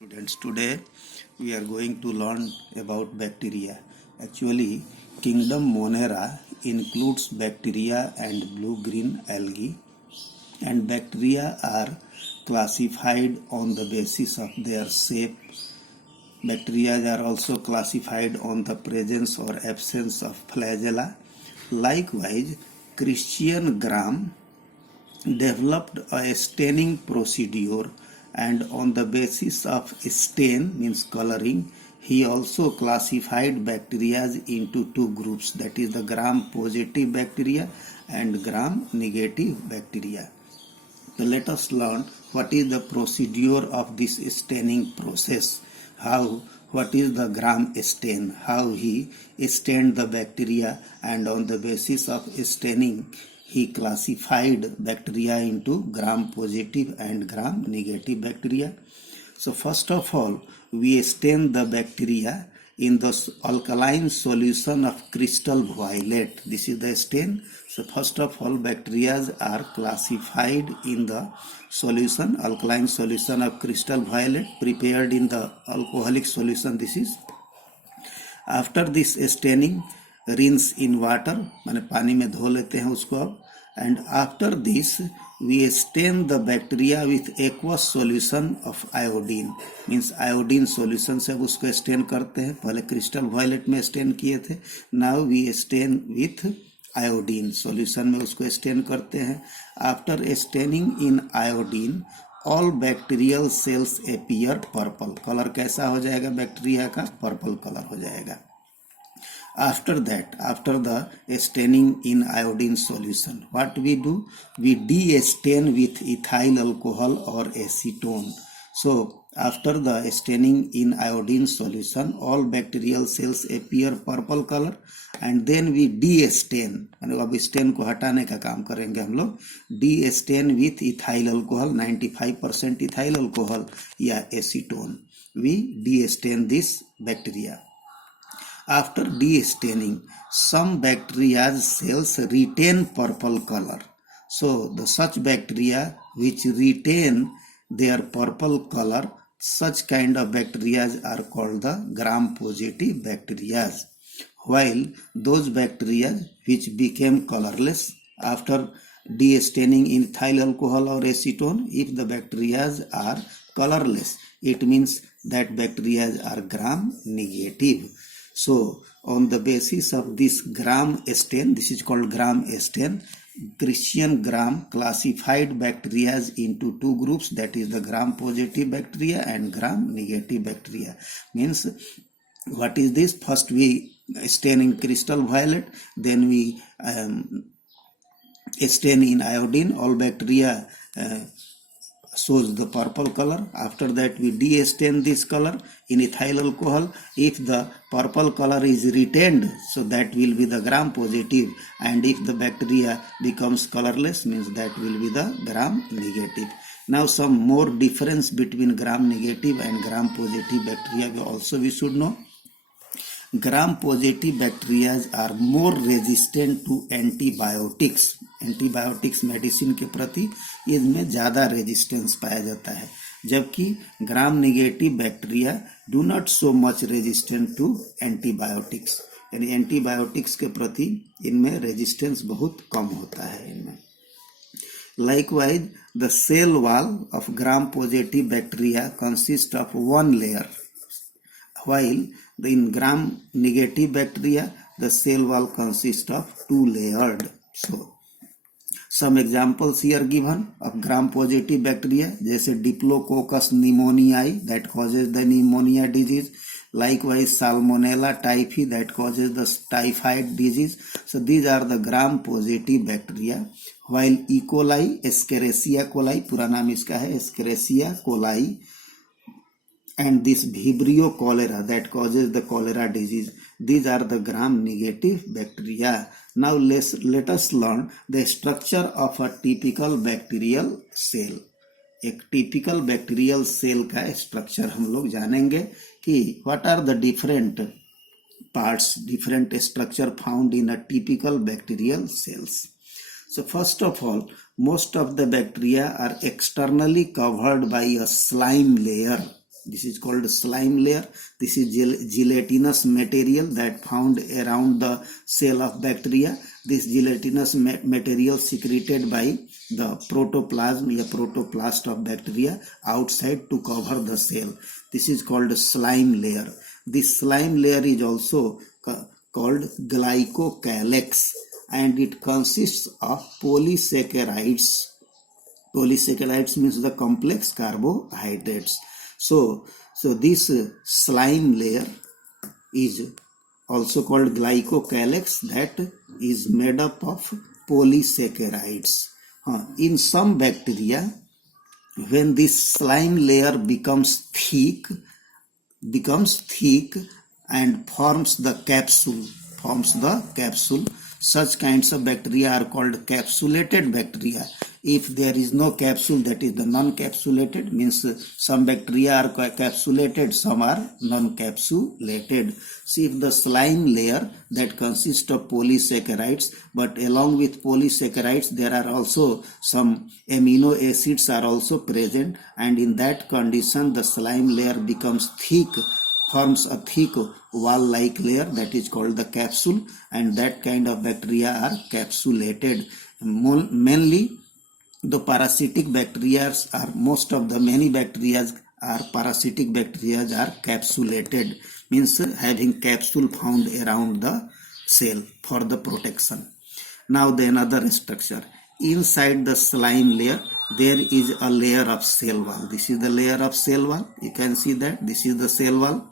Students, today we are going to learn about bacteria. Actually, kingdom Monera includes bacteria and blue-green algae, and bacteria are classified on the basis of their shape. Bacteria are also classified on the presence or absence of flagella. Likewise, Christian Gram developed a staining procedure, and on the basis of stain means coloring, he also classified bacteria into two groups, that is the gram positive bacteria and gram negative bacteria. So let us learn what is the procedure of this staining process, what is the gram stain, how he stained the bacteria, and on the basis of staining he classified bacteria into gram positive and gram negative bacteria. So first of all, we stain the bacteria in the alkaline solution of crystal violet. This is the stain. So first of all, bacteria are classified in the alkaline solution of crystal violet prepared in the alcoholic solution. This is after this staining, rinse in water, माने पानी में धो लेते हैं उसको अब, and after this we stain the bacteria with aqueous solution of iodine, means iodine solution से उसको stain करते हैं. पहले crystal violet में stain किए थे, now we stain with iodine solution में उसको stain करते हैं. After staining in iodine, all bacterial cells appear purple. Colour कैसा हो जाएगा बैक्टीरिया का? पर्पल कलर हो जाएगा. After that, after the staining in iodine solution, what we do? We de-stain with ethyl alcohol or acetone. So after the staining in iodine solution, all bacterial cells appear purple color, and then we de-stain. अब stand को हटाने का काम करेंगे हम लोग. De-stain with ethyl alcohol, 95% ethyl alcohol या acetone. We de-stain this bacteria. After de-staining, some bacteria's cells retain purple color. So the such bacteria which retain their purple color, such kind of bacteria are called the gram-positive bacteria. While those bacteria which became colorless after de-staining in ethyl alcohol or acetone, if the bacteria are colorless, it means that bacteria are gram-negative. So on the basis of this gram stain, this is called gram stain, Christian Gram classified bacteria into two groups, that is the gram positive bacteria and gram negative bacteria. Means what is this? First we stain in crystal violet, then we stain in iodine, all bacteria shows the purple color. After that we de-stain this color in ethyl alcohol. If the purple color is retained, so that will be the gram positive, and if the bacteria becomes colorless, means that will be the gram negative. Now some more difference between gram negative and gram positive bacteria also we should know. Gram positive bacteria are more resistant to antibiotics. Antibiotics medicine के प्रति इसमें ज़्यादा resistance पाया जाता है, जबकि gram negative bacteria do not so much resistant to antibiotics, यानी antibiotics के प्रति इनमें रेजिस्टेंस बहुत कम होता है इनमें. Likewise, the cell wall of gram positive bacteria consists of one layer, while in gram negative bacteria the cell wall consists of two layered. So some examples here given of gram positive bacteria, जैसे Diplococcus pneumoniae that causes the pneumonia disease, likewise Salmonella typhi that causes the typhoid disease. So these are the gram positive bacteria. While E. coli, Escherichia coli, पूरा नाम इसका है Escherichia coli, and this Vibrio cholera that causes the cholera disease, these are the gram negative bacteria. Now let us learn the structure of a typical bacterial cell. एक typical bacterial cell का structure हम लोग जानेंगे कि what are the different parts, different structure found in a typical bacterial cells. So first of all, most of the bacteria are externally covered by a slime layer. This is called slime layer. This is gelatinous material that found around the cell of bacteria. This gelatinous material secreted by the protoplasm or protoplast of bacteria outside to cover the cell. This is called slime layer. This slime layer is also called glycocalyx, and it consists of polysaccharides. Polysaccharides means the complex carbohydrates. So this slime layer is also called glycocalyx, that is made up of polysaccharides. In some bacteria, when this slime layer becomes thick and forms the capsule, such kinds of bacteria are called capsulated bacteria. If there is no capsule, that is the non-capsulated, means some bacteria are capsulated, some are non-capsulated. See, if the slime layer that consists of polysaccharides, but along with polysaccharides there are also some amino acids are also present, and in that condition the slime layer becomes thick, forms a thick wall-like layer, that is called the capsule, and that kind of bacteria are capsulated. Mainly the parasitic bacteria are, many bacteria are parasitic bacteria are capsulated, means having capsule found around the cell for the protection. Now the another structure. Inside the slime layer there is a layer of cell wall. This is the layer of cell wall. You can see that this is the cell wall.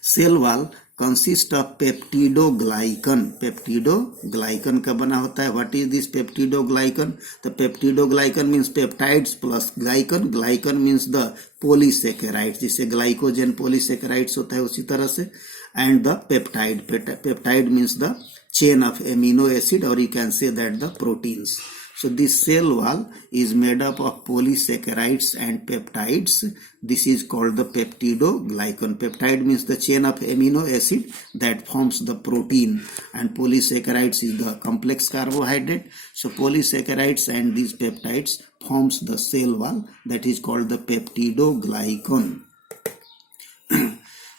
Cell wall consists of peptidoglycan. Peptidoglycan का बना होता है. What is this peptidoglycan? The peptidoglycan means peptides plus glycan. Glycan means the polysaccharides. जिसे glycogen polysaccharides होता है उसी तरह से. And the peptide. Peptide means the chain of amino acid, or you can say that the proteins. So this cell wall is made up of polysaccharides and peptides. This is called the peptidoglycan. Peptide means the chain of amino acid that forms the protein, and polysaccharides is the complex carbohydrate. So polysaccharides and these peptides forms the cell wall, that is called the peptidoglycan.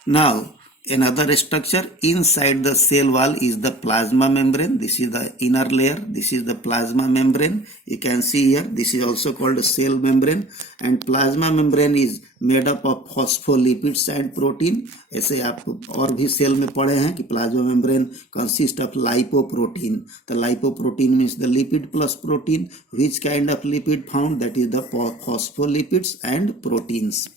Now another structure inside the cell wall is the plasma membrane. This is the inner layer. This is the plasma membrane. You can see here, this is also called a cell membrane, and plasma membrane is made up of phospholipids and protein. ऐसे आप और भी cell में पढ़े हैं कि plasma membrane consists of lipoprotein. The lipoprotein means the lipid plus protein. Which kind of lipid found? That is the phospholipids and proteins.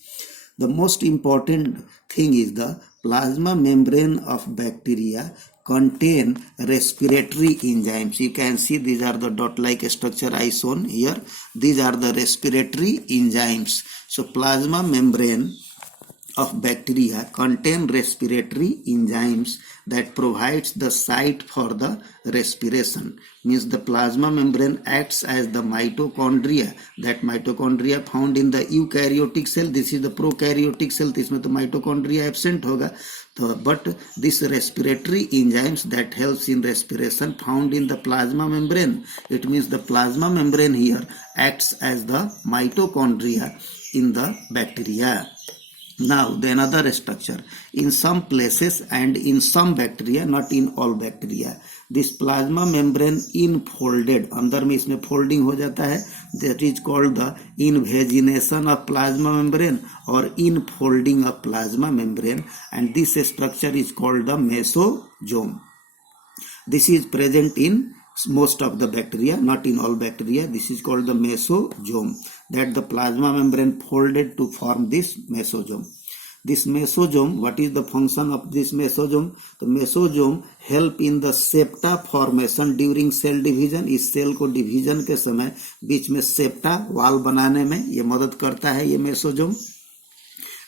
The most important thing is the plasma membrane of bacteria contain respiratory enzymes. You can see these are the dot-like structure I shown here. These are the respiratory enzymes. So plasma membrane of bacteria contain respiratory enzymes that provides the site for the respiration. Means the plasma membrane acts as the mitochondria. That mitochondria found in the eukaryotic cell. This is the prokaryotic cell. इसमें तो mitochondria absent होगा. But this respiratory enzymes that helps in respiration found in the plasma membrane. It means the plasma membrane here acts as the mitochondria in the bacteria. Now the another structure. In some places and in some bacteria, not in all bacteria, this plasma membrane infolded, अंदर में इसमें folding हो जाता है. That is called the invagination of plasma membrane or infolding of plasma membrane, and this structure is called the mesosome. This is present in most of the bacteria, not in all bacteria. This is called the mesosome, that the plasma membrane folded to form this mesosome. This mesosome, what is the function of this mesosome? The mesosome help in the septa formation during cell division. इस cell को division के समय बीच में septa वाल बनाने में ये मदद करता है ये mesosome.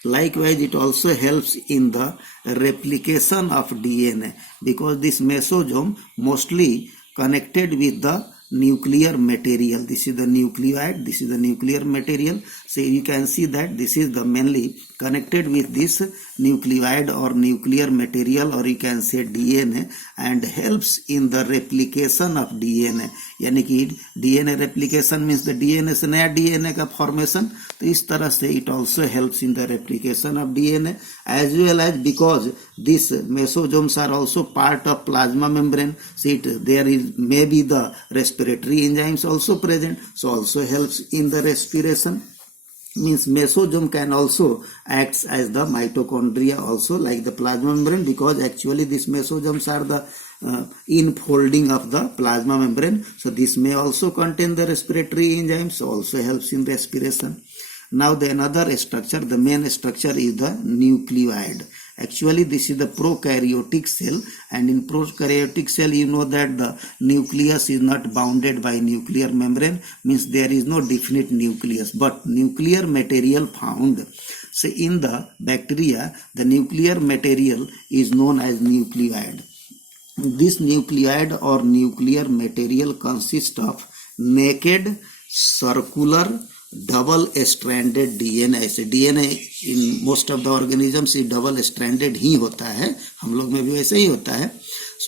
Likewise, it also helps in the replication of DNA, because this mesosome mostly connected with the nuclear material. This is the nucleoid, this is the nuclear material. So you can see that this is the mainly connected with this nucleoid or nuclear material, or you can say DNA, and helps in the replication of DNA. यानी कि DNA replication means the DNA से नया DNA का formation. तो इस तरह से it also helps in the replication of DNA as well as because this mesosomes are also part of plasma membrane, so it there is maybe the respiratory enzymes also present, so also helps in the respiration. Means mesosome can also acts as the mitochondria also like the plasma membrane, because actually these mesosomes are the infolding of the plasma membrane, so this may also contain the respiratory enzymes, also helps in respiration. Now the another structure, the main structure is the nucleoid. Actually this is the prokaryotic cell, and in prokaryotic cell you know that the nucleus is not bounded by nuclear membrane, means there is no definite nucleus, but nuclear material found. So in the bacteria the nuclear material is known as nucleoid. This nucleoid or nuclear material consists of naked circular double stranded DNA से, DNA in most of the organisms double stranded ही होता है, हम लोग में भी वैसे ही होता है,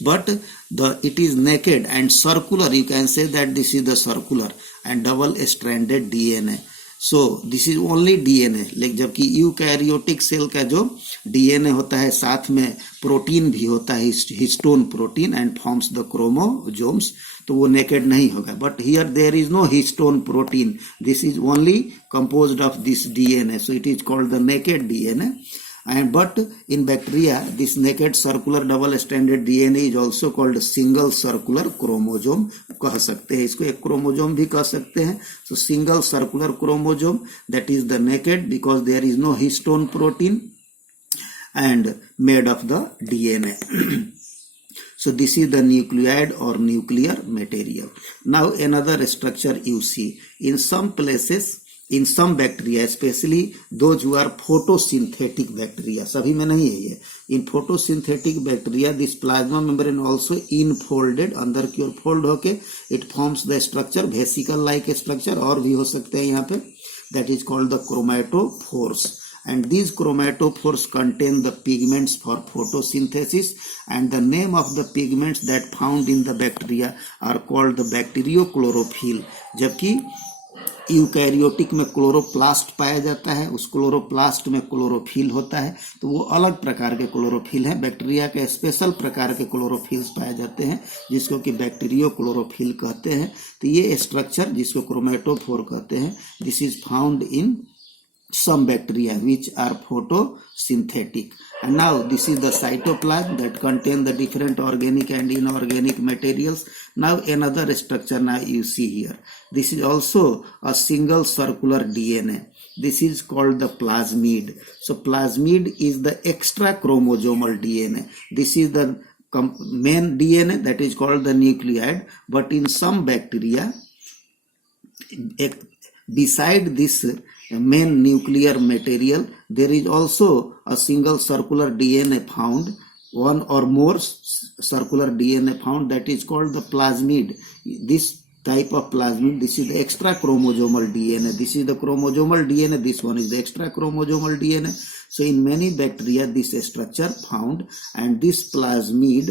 but the it is naked and circular, you can say that this is the circular and double stranded DNA. So this is only DNA. लेकिन जबकि यूकैरियोटिक सेल का जो डीएनए होता है साथ में प्रोटीन भी होता है, histone protein and forms the chromosomes, तो वो नेकेड नहीं होगा. But here there is no histone protein, this is only composed of this DNA, so it is called the naked DNA. And but in bacteria this naked circular double stranded DNA is also called single circular chromosome. कह सकते हैं इसको, एक chromosome भी कह सकते हैं. So single circular chromosome, that is the naked because there is no histone protein and made of the DNA. So this is the nucleoid or nuclear material. Now another structure you see in some places, in some bacteria, especially those who are photosynthetic bacteria, सभी में नहीं है ये. In photosynthetic bacteria, this plasma membrane also infolded, अंदर की ओर fold होके it forms the structure, vesicle like structure, और भी हो सकते हैं यहाँ पे, that is called the chromatophores. And these chromatophores contain the pigments for photosynthesis, and the name of the pigments that found in the bacteria are called the bacteriochlorophyll. जबकि eukaryotic में chloroplast पाया जाता है, उस क्लोरोप्लास्ट में chlorophyll होता है, तो वो अलग प्रकार के क्लोरोफिल हैं. बैक्टीरिया के स्पेशल प्रकार के क्लोरोफिल्स पाए जाते हैं जिसको कि बैक्टीरियो क्लोरोफिल कहते हैं. तो ये स्ट्रक्चर जिसको क्रोमेटोफोर कहते हैं, this is found in some bacteria which are photosynthetic. And now this is the cytoplasm that contain the different organic and inorganic materials. Now another structure now you see here, this is also a single circular DNA. This is called the plasmid. So plasmid is the extra chromosomal DNA. This is the main DNA that is called the nucleoid, but in some bacteria beside this main nuclear material there is also a single circular DNA found, one or more circular DNA found, that is called the plasmid. This type of plasmid, this is the extra chromosomal DNA, this is the chromosomal DNA, this one is the extra chromosomal DNA. So in many bacteria this structure found, and this plasmid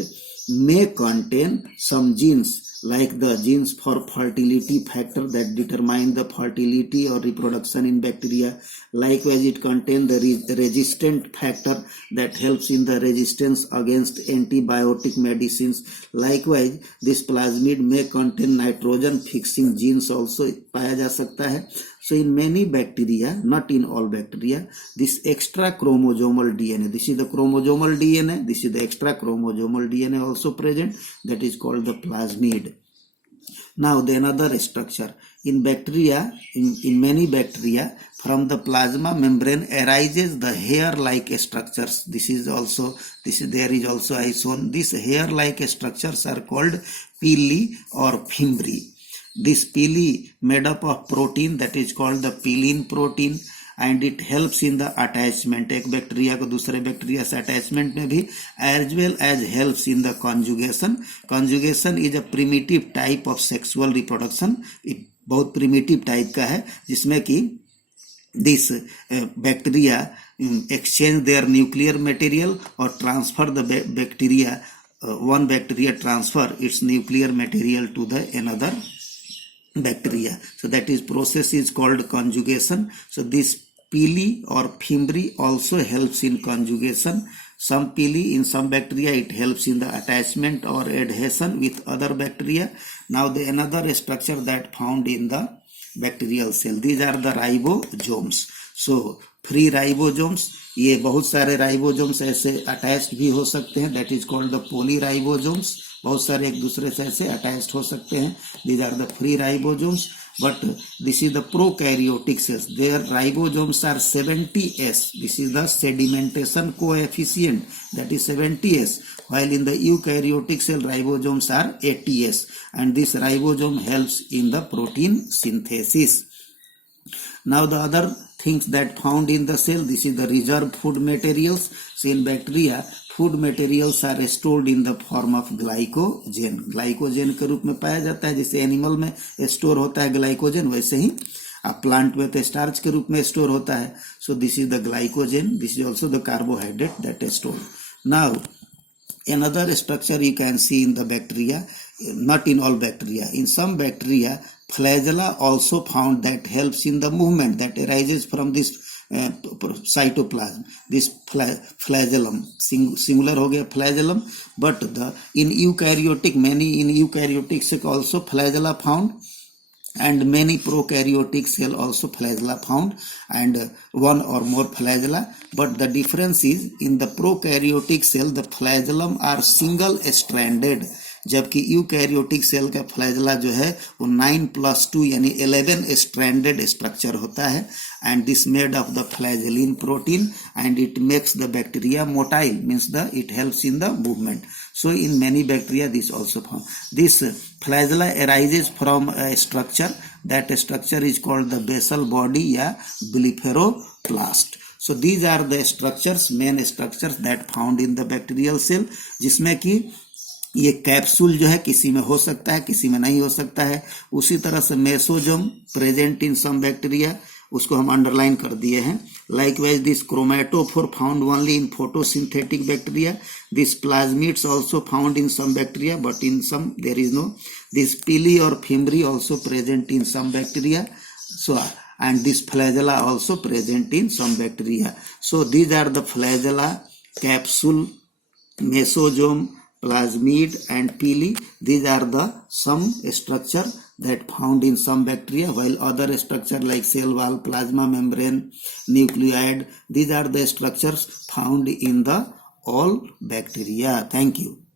may contain some genes like the genes for fertility factor that determine the fertility or reproduction in bacteria. Likewise it contains the resistant factor that helps in the resistance against antibiotic medicines. Likewise this plasmid may contain nitrogen fixing genes also पाया जा सकता है. So in many bacteria, not in all bacteria, this extra chromosomal DNA, this is the chromosomal DNA, this is the extra chromosomal DNA also present, that is called the plasmid. Now the another structure in bacteria, in many bacteria, from the plasma membrane arises the hair-like structures. This is there is also I shown. These hair-like structures are called pili or fimbriae. This pili made up of protein that is called the pillin protein, and it helps in the attachment, एक bacteria को दूसरे bacteria से attachment में भी, as well as helps in the conjugation. Conjugation is a primitive type of sexual reproduction. बहुत primitive type का है जिसमें कि this bacteria exchange their nuclear material or transfer the bacteria one bacteria transfer its nuclear material to the another bacteria. So that is process is called conjugation. So this pili or fimbri also helps in conjugation. Some pili in some bacteria it helps in the attachment or adhesion with other bacteria. Now the another structure that found in the bacterial cell, these are the ribosomes. So free ribosomes, ये बहुत सारे ribosomes ऐसे attached भी हो सकते हैं, that is called the पॉलीराइबोसोम्स. बहुत सारे एक दूसरे से ऐसे अटैच्ड हो सकते हैं, these are the free ribosomes. But this is the prokaryotic cells, their ribosomes are 70s. This is the sedimentation coefficient, that is 70s, while in the eukaryotic cell ribosomes are 80s, and this ribosome helps in the protein synthesis. Now the other things that found in the cell, this is the reserved food materials. So in bacteria food materials are stored in the form of glycogen. Glycogen के रूप में पाया जाता है, जैसे animal में store होता है ग्लाइकोजन, वैसे ही प्लांट में तो स्टार्च के रूप में स्टोर होता है. So this is the glycogen, this is also the carbohydrate that is stored. Now another structure you can see in the bacteria, not in all bacteria, in some bacteria flagella also found that helps in the movement that arises from this cytoplasm. This flagellum, singular हो गया flagellum, but the in eukaryotic, many in eukaryotic cell also flagella found, and many prokaryotic cell also flagella found, and one or more flagella. But the difference is in the prokaryotic cell the flagellum are single stranded, जबकि eukaryotic cell का flagella जो है वो 9+2 यानी 11 stranded structure होता है. And this made of the flagellin protein and it makes the bacteria motile, means the it helps in the movement. So in many bacteria this also found. This flagella arises from a structure, that structure is called the basal body या blepharoplast. So these are the structures, main structures that found in the bacterial cell, जिसमें कि ये capsule जो है किसी में हो सकता है, किसी में नहीं हो सकता है. उसी तरह से मेसोजोम प्रेजेंट इन सम बैक्टीरिया, उसको हम अंडरलाइन कर दिए हैं. Likewise, this chromatophore found only in photosynthetic bacteria. This plasmids also found in some bacteria, but in some there is no. This pili or fimbri also present in some bacteria. So, and this flagella also present in some bacteria. So these are the flagella, capsule, mesosome, plasmid and pili. These are the some structure that found in some bacteria, while other structure like cell wall, plasma membrane, nucleoid, these are the structures found in the all bacteria. Thank you.